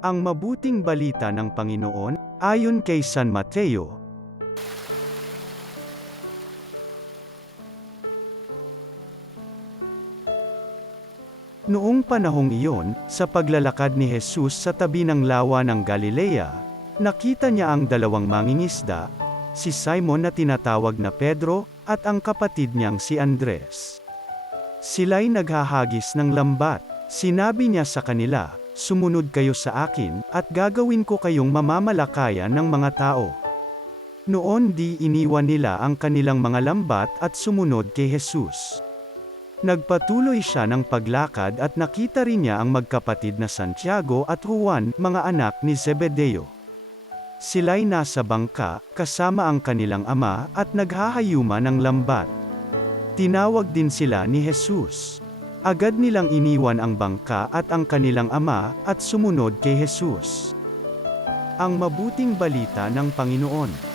Ang mabuting balita ng Panginoon, ayon kay San Mateo. Noong panahong iyon, sa paglalakad ni Jesus sa tabi ng lawa ng Galilea, nakita niya ang dalawang mangingisda, si Simon na tinatawag na Pedro, at ang kapatid niyang si Andres. Sila'y naghahagis ng lambat. Sinabi niya sa kanila, "Sumunod kayo sa akin, at gagawin ko kayong mamamalakayan ng mga tao." Noon di iniwan nila ang kanilang mga lambat at sumunod kay Jesus. Nagpatuloy siya ng paglakad at nakita rin niya ang magkapatid na Santiago at Juan, mga anak ni Zebedeo. Sila'y nasa bangka, kasama ang kanilang ama, at naghahayuma ng lambat. Tinawag din sila ni Jesus. Agad nilang iniwan ang bangka at ang kanilang ama, at sumunod kay Jesus. Ang mabuting balita ng Panginoon.